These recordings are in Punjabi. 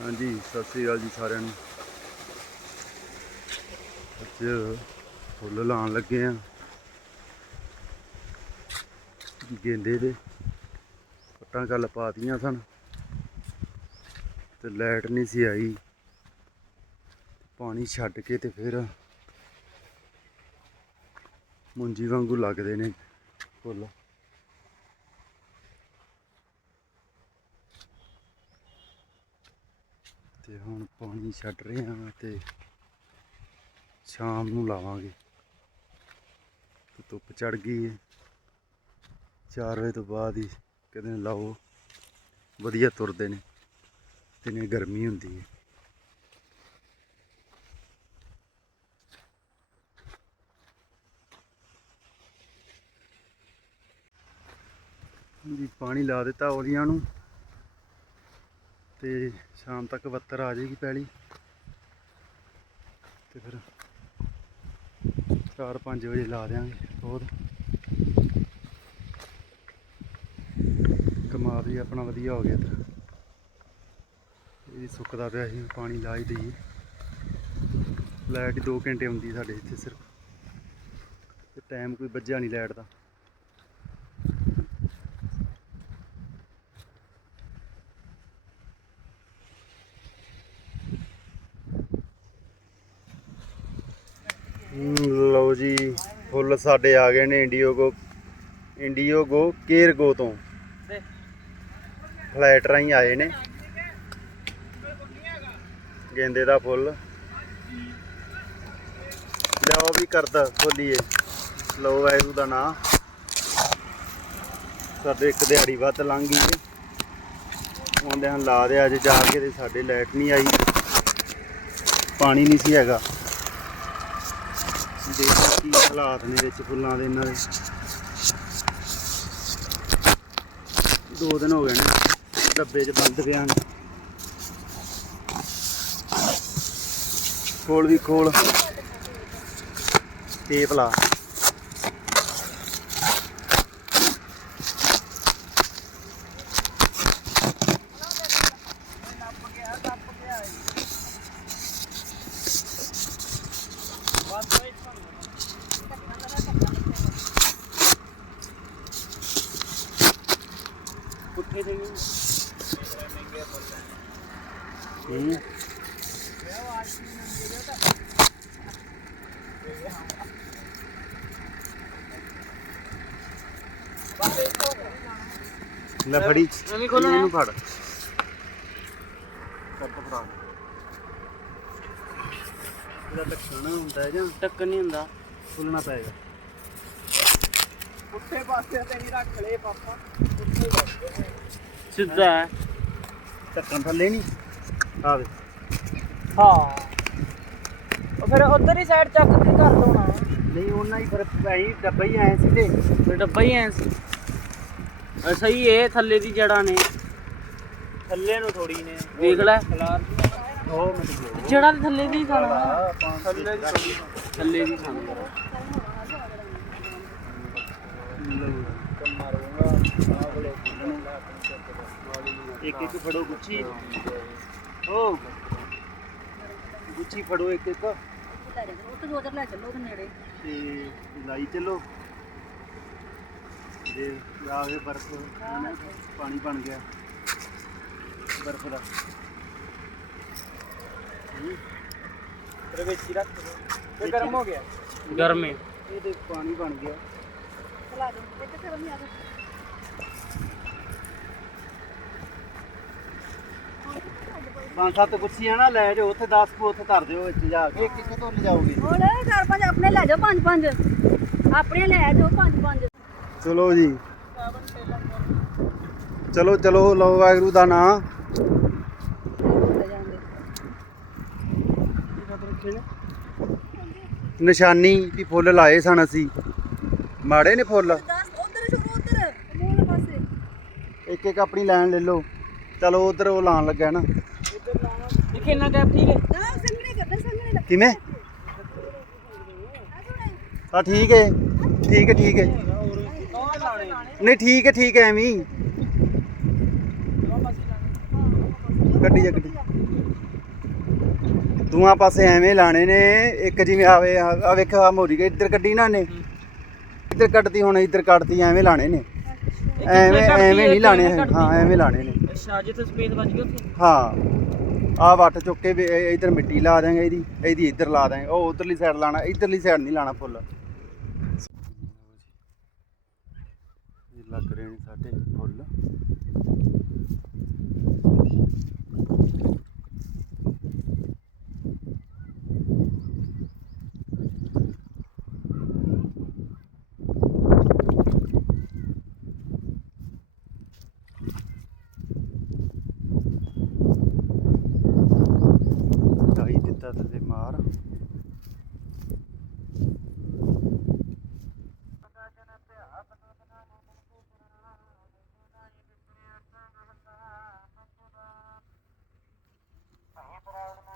ਹਾਂਜੀ, ਸਤਿ ਸ੍ਰੀ ਅਕਾਲ ਜੀ ਸਾਰਿਆਂ ਨੂੰ। ਅੱਜ ਫੁੱਲ ਲਾਉਣ ਲੱਗੇ ਆ। ਗੇਂਦੇ ਦੇ। ਪੱਟਾਂ ਕੱਲ ਪਾਤੀਆਂ ਸਨ। ਤੇ ਲਾਈਟ ਨਹੀਂ ਸੀ ਆਈ। ਪਾਣੀ ਛੱਡ ਕੇ ਤੇ ਫਿਰ ਮੁੰਜੀ ਵਾਂਗੂ ਲੱਗਦੇ ਨੇ ਫੁੱਲ। ਤੇ ਹੁਣ ਪਾਣੀ ਛੱਡ ਰਹੇ ਹਾਂ ਤੇ ਸ਼ਾਮ ਨੂੰ ਲਾਵਾਂਗੇ। ਤੇ ਧੁੱਪ ਚੜ ਗਈ ਹੈ। 4 ਵਜੇ ਤੋਂ ਬਾਅਦ ਹੀ ਕਦੇ ਲਾਓ। ਵਧੀਆ ਤੁਰਦੇ ਨੇ ਦਿਨੇ ਗਰਮੀ ਹੁੰਦੀ ਹੈ। ਜੀ ਪਾਣੀ ਲਾ ਦਿੱਤਾ ਔਲੀਆਂ ਨੂੰ। ਤੇ ਸ਼ਾਮ ਤੱਕ ਬੱਤਰ ਆ ਜਾਏਗੀ ਪੈਲੀ। ਤੇ ਫਿਰ 4-5 ਵਜੇ ਲਾ ਦਿਆਂਗੇ ਬਹੁਤ ਕਮਾਲ ਵੀ ਆਪਣਾ ਵਧੀਆ ਹੋ ਗਿਆ ਇੱਧਰ। ਇਹ ਸੁੱਕਦਾ ਪਿਆ ਸੀ, ਪਾਣੀ ਲਾ ਹੀ ਦਈਏ। ਲਾਈਟ 2 ਘੰਟੇ ਹੁੰਦੀ ਸਾਡੇ ਇੱਥੇ ਸਿਰਫ। ਤੇ ਟਾਈਮ ਕੋਈ ਵੱਜਿਆ ਨਹੀਂ ਲਾਈਟ ਦਾ ਹਮ, ਲਓ ਜੀ ਫੁੱਲ ਸਾਡੇ ਆ ਗਏ ਨੇ ਇੰਡੀਓਗੋ ਇੰਡੀਓਗੋ ਕੇਰਗੋ ਤੋਂ। ਫਲਾਈਟ ਰਾਹੀਂ ਆਏ ਨੇ। ਗੇਂਦੇ ਦਾ ਫੁੱਲ। ਲਿਆਓ ਵੀ ਕਰਦਾ ਖੋਲੀਏ। ਲਓ ਵਾਹਿਗੁਰੂ ਦਾ ਨਾਂ। ਸਾਡੇ ਇੱਕ ਦਿਹਾੜੀ ਵੱਧ ਲੰਘ ਗਈ ਹੈ। ਆਉਂਦੇ ਹਨ ਲਾ ਦੇ ਅੱਜ ਜਾ ਕੇ ਤੇ ਸਾਡੇ ਲਾਈਟ ਨਹੀਂ ਆਈ। ਪਾਣੀ ਨਹੀਂ ਸੀ ਹੈਗਾ। ਦੇਖੋ ਕੀ ਹਾਲਾਤ ਨੇ ਵਿੱਚ ਫੁੱਲਾਂ ਦੇ ਇਹਨਾਂ ਦੇ। ਦੋ ਦਿਨ ਹੋ ਗਏ ਨੇ, ਡੱਬੇ 'ਚ ਬੰਦ ਪਿਆ ਨੇ। ਖੋਲ ਵੀ ਖੋਲ। ਟੇਪ ਲਾ ਪੁੱਠੇ ਦੇ ਹੂੰ। ਲੈ ਫੜੀ। ਐਵੇਂ ਖੋਲਣਾ? ਇਹਨੂੰ ਫੜ ਕੱਟ ਫੜਾ। ਇਹਦਾ ਟੱਕਣਾ ਹੁੰਦਾ ਜਾਂ ਟੱਕਰ ਨਹੀਂ ਹੁੰਦਾ। ਖੁੱਲਣਾ ਪਏਗਾ। ਪੁੱਠੇ ਪਾਸੇ ਤੇ ਨਹੀਂ ਰੱਖ ਲੈ ਪਾਪਾ। ਸਿੱਧਾ ਹੈ। ਢੱਕਣ ਥੱਲੇ ਨਹੀਂ। ਆਵੇ ਹਾਂ। ਉਹ ਫਿਰ ਉਧਰ ਹੀ ਸਾਈਡ ਚੱਕ ਕੇ ਕਰ ਦੋ ਨਾ ਨਹੀਂ ਉਹਨਾਂ ਹੀ ਫਿਰ ਭਾਈ ਡੱਬਾ ਹੀ ਆਏ ਸੀ ਤੇ ਡੱਬਾ ਹੀ ਐ ਸੀ। ਅ, ਸਹੀ ਇਹ ਥੱਲੇ ਦੀ ਜੜਾਂ ਨੇ। ਥੱਲੇ ਨੂੰ ਥੋੜੀ ਨੇ। ਵੇਖ ਲੈ। ਉਹ ਮਿੰਟ ਜੜਾਂ ਦੇ ਥੱਲੇ ਦੀ ਖਾਣਾ। ਥੱਲੇ ਦੀ ਥੱਲੇ ਦੀ ਖਾਣਾ। ਇੱਕ ਇੱਕ ਫੜੋ ਗੁੱਚੀ ਓ ਗੁੱਚੀ ਫੜੋ ਇੱਕ ਇੱਕ ਉੱਥੇ ਦੋ ਚਾਰ ਲੈ ਚੱਲੋ ਉਹਦੇ ਨੇੜੇ ਤੇ ਲਾਈ ਚੱਲੋ ਦੇ ਆ ਗਏ ਬਰਫ ਹਨਾ, ਪਾਣੀ ਬਣ ਗਿਆ ਬਰਫ ਦਾ ਫਿਰ ਵਿੱਚ ਹੀ ਰੱਖ ਤੇ ਗਰਮ ਹੋ ਗਿਆ ਗਰਮ ਹੈ ਇਹ ਤੇ ਪਾਣੀ ਬਣ ਗਿਆ ਚਲਾ ਦੋ ਇੱਥੇ ਤੇ ਨਹੀਂ ਆ ਪੰਜ ਸੱਤ ਗੁੱਛੀਆਂ ਨਾ ਲੈ ਜਾਓ ਉੱਥੇ 10 ਕੋ ਉੱਥੇ ਧਰ ਦਿਓ ਵਿੱਚ ਜਾ ਕੇ। ਇੱਕ ਇੱਕ ਤੋਂ ਲਿਜਾਓਗੇ ਹੋਰ ਚਾਰ ਪੰਜ ਆਪਣੇ ਲੈ ਜਾਓ ਪੰਜ ਪੰਜ ਆਪਣੇ ਲੈ ਜਾਓ ਪੰਜ ਪੰਜ ਚਲੋ ਜੀ। ਚਲੋ ਚਲੋ ਲਓ ਵਾਹਿਗੁਰੂ ਦਾ ਨਾਮ। ਨਿਸ਼ਾਨੀ ਵੀ ਫੁੱਲ ਲਾਏ ਸਨ ਅਸੀਂ। ਮਾੜੇ ਨੇ ਫੁੱਲ। 10 ਉਧਰ ਸ਼ੁਰੂ ਉਧਰ। ਮੂਹਰੇ ਪਾਸੇ। ਇੱਕ ਇੱਕ ਆਪਣੀ ਲਾਈਨ ਲੈ ਲਓ। ਚਲੋ ਉਧਰ ਉਹ ਲਾਣ ਲੱਗਾ ਨਾ। ਕਿੰਨਾ ਗੈਪ ਠੀਕ ਹੈ? ਕਿਵੇਂ? ਆ ਠੀਕ ਹੈ। ਠੀਕ ਹੈ ਠੀਕ ਹੈ। ਨਹੀਂ ਠੀਕ ਹੈ ਠੀਕ ਹੈ ਐਵੇਂ ਹੀ। ਗੱਡੀ ਜਾ ਗੱਡੀ ਦੋਵਾਂ ਪਾਸੇ ਐਵੇਂ ਲਾਣੇ ਨੇ ਇੱਕ ਜਿਵੇਂ ਆਵੇ ਆ ਵੇਖ ਆ ਮੋਰੀ ਗਈ ਇੱਧਰ ਕੱਢੀ ਨਾ ਨੇ ਇੱਧਰ ਕੱਢਦੀ ਹੁਣ ਇੱਧਰ ਕੱਢਦੀ ਐਵੇਂ ਲਾਣੇ ਨੇ। ਐਵੇਂ ਐਵੇਂ ਨਹੀਂ ਲਾਣੇ। ਹਾਂ ਐਵੇਂ ਲਾਣੇ ਨੇ। ਅੱਛਾ ਜਿੱਥੇ ਸਪੇਸ ਵੱਜ ਗਈ ਉੱਥੇ? ਹਾਂ। ਆ ਵੱਟ ਚੁੱਕ ਕੇ ਵੀ ਇੱਧਰ ਮਿੱਟੀ ਲਾ ਦਾਂਗੇ ਇਹਦੀ ਇਹਦੀ ਇੱਧਰ ਲਾ ਦਾਂਗੇ ਉਹ ਉਧਰਲੀ ਸਾਈਡ ਲਾਣਾ, ਇੱਧਰਲੀ ਸਾਈਡ ਨਹੀਂ ਲਾਣਾ ਫੁੱਲ। ਇਹ ਲੱਗ ਰਹੇ ਨੇ ਸਾਡੇ ਫੁੱਲ ਢਾਈ ਦਿੱਤਾ ਤੇ ਮਾਰ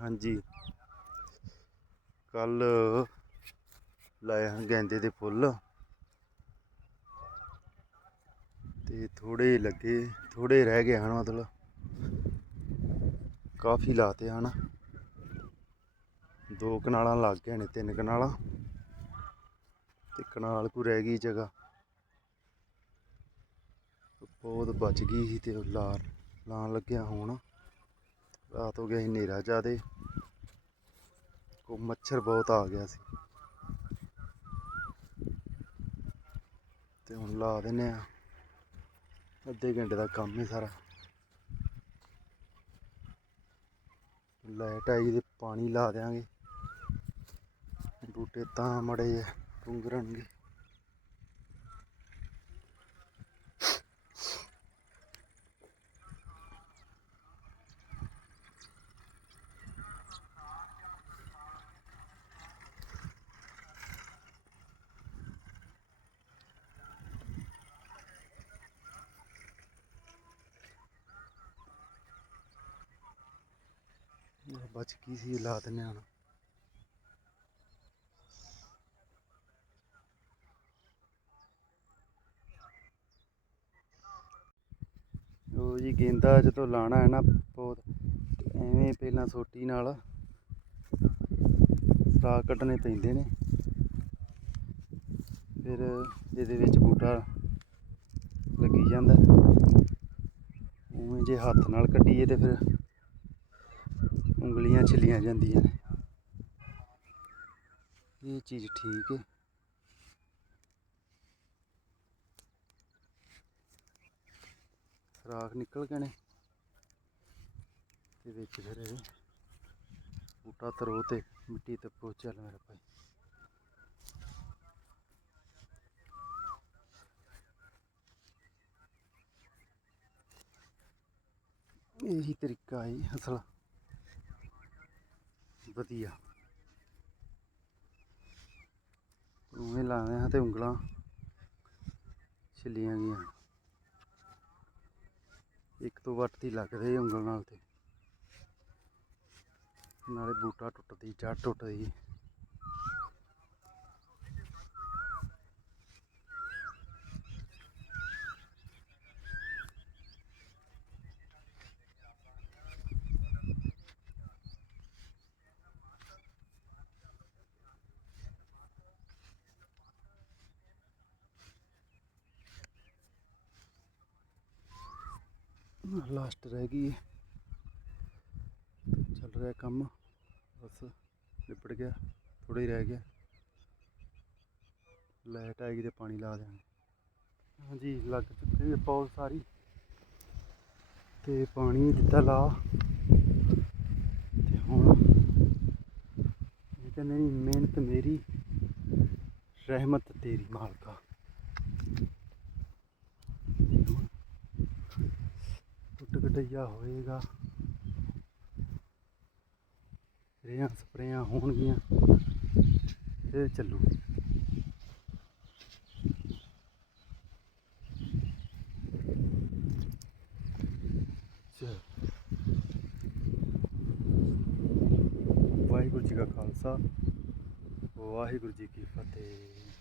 ਹਾਂਜੀ। ਕੱਲ ਲਾਇਆ ਗੈਂਦੇ ਦੇ ਫੁੱਲ। ਤੇ ਥੋੜੇ ਲੱਗੇ ਥੋੜੇ ਰਹਿ ਗਏ ਹਨ ਮਤਲਬ। ਕਾਫੀ ਲਾਤੇ ਹਨ। ਦੋ ਕਨਾਲਾਂ ਲੱਗ ਗਏ ਨੇ, ਤਿੰਨ ਕਨਾਲਾਂ। ਤੇ ਕਨਾਲ ਕੋ ਰਹਿ ਗਈ ਜਗ੍ਹਾ। ਬਹੁਤ ਬਚ ਗਈ ਸੀ ਤੇ ਉਹ ਲਾ ਲਾਣ ਲੱਗਿਆ ਹੁਣ। ਰਾਤ ਹੋ ਗਿਆ ਸੀ ਹਨੇਰਾ ਜ਼ਿਆਦੇ। ਕੋ ਮੱਛਰ ਬਹੁਤ ਆ ਗਿਆ ਸੀ। ਤੇ ਹੁਣ ਲਾ ਦਿੰਨੇ ਆ। ਅੱਧੇ ਘੰਟੇ ਦਾ ਕੰਮ ਹੀ ਸਾਰਾ। ਲਾਈਟ ਆਈ ਤੇ ਪਾਣੀ ਲਾ ਦਿਆਂਗੇ। ਬੂਟੇ ਤਾਂ ਮੜੇ ਪੁੰਗਰਨਗੇ ਬਚ ਕੀ ਸੀ, ਲਾ ਦਿੰਨੇ ਹੁਣ। ਉਹ ਜੀ ਗੇਂਦਾ ਜਦੋਂ ਲਾਣਾ ਹੈ ਨਾ ਬਹੁਤ, ਐਵੇਂ ਪਹਿਲਾਂ ਸੋਟੀ ਨਾਲ ਸਰਾ ਕੱਢਣੇ ਪੈਂਦੇ ਨੇ। ਫਿਰ ਜਿਹਦੇ ਵਿੱਚ ਬੂਟਾ ਲੱਗੀ ਜਾਂਦਾ। ਉਵੇਂ ਜੇ ਹੱਥ ਨਾਲ ਕੱਢੀਏ ਤੇ ਫਿਰ ਉਂਗਲੀਆਂ ਛਿੱਲੀਆਂ ਜਾਂਦੀਆਂ ਨੇ। ਇਹ ਚੀਜ਼ ਠੀਕ ਹੈ ਰਾਖ ਨਿਕਲ ਗਏ ਨੇ। ਤੇ ਵਿੱਚ ਫਿਰ ਇਹ ਬੂਟਾ ਤਰੋ ਤੇ ਮਿੱਟੀ ਤੇ ਪੋ, ਚੱਲ ਮੇਰਾ ਭਾਈ। ਇਹੀ ਤਰੀਕਾ ਹੈ ਅਸਲ ਵਧੀਆ। ਉਵੇਂ ਲਾਉਂਦੇ ਹਾਂ ਤੇ ਉਂਗਲਾਂ ਛਿੱਲੀਆਂ ਗਈਆਂ। ਇੱਕ ਤੋਂ ਵੱਟ ਦੀ ਲੱਗਦੇ ਉਂਗਲ ਨਾਲ ਤੇ। ਨਾਲੇ ਬੂਟਾ ਟੁੱਟਦੀ ਜੜ ਟੁੱਟਦੀ। ਲਾਸਟ ਰਹਿ ਗਈ ਚੱਲ ਰਿਹਾ ਕੰਮ, ਬਸ ਨਿਪਟ ਗਿਆ ਥੋੜਾ ਹੀ ਰਹਿ ਗਿਆ। ਲਾਈਟ ਆਏਗੀ ਤੇ ਪਾਣੀ ਲਾ ਦਿਆਂਗੇ ਹਾਂਜੀ, ਲੱਗ ਚੁੱਕੀ ਹੈ ਪੌਲ ਸਾਰੀ। ਤੇ ਪਾਣੀ ਵੀ ਦਿੱਤਾ ਲਾ, ਤੇ ਹੁਣ ਇਹ ਕਹਿੰਦੇ ਨਹੀਂ ਮਿਹਨਤ ਮੇਰੀ, ਰਹਿਮਤ ਤੇਰੀ ਮਾਲਕਾ। ਵਡਈਆ ਹੋਏਗਾ। ਰੇਹਾਂ ਸਪਰੇਆਂ ਹੋਣਗੀਆਂ। ਇਹ ਚੱਲੂ। ਵਾਹਿਗੁਰੂ ਜੀ ਕਾ ਖਾਲਸਾ, ਵਾਹਿਗੁਰੂ ਜੀ ਕੀ ਫਤਿਹ।